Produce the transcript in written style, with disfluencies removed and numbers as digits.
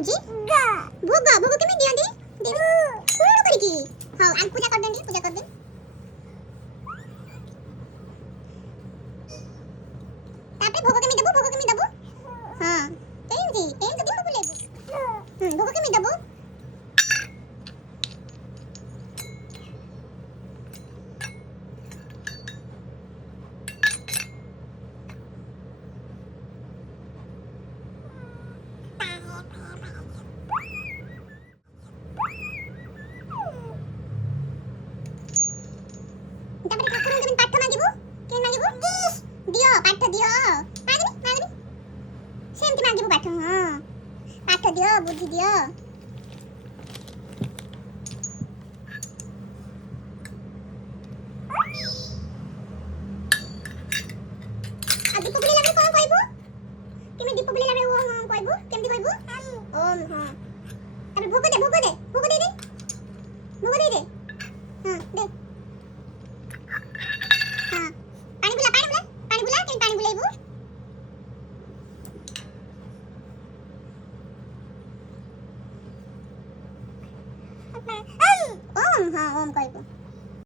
होउची भोग भोग केमे दियंदी दे पूर्ण करिकी हां आ पूजा कर देंदी पूजा कर दे तापे भोग केमे देबो हां केमती केम तो दिन बोलेबो भोग केमे देबो तापरे ठाकुर केमे पाठ मागिबो केन मागिबो दियो पाठ दियो मागनी सेमती मागिबो पाठ हां पाठ दियो बुद्धि दियो आ दीप बुली लागे कोन कहबो केमे दीप बुली लागे ओम कहबो केमती कहबो ओम हां तापरे भोग दे दे भोग दे दे हां दे हां पानी बुला केन पानी बुलाइबो ओम हां ओम कहबो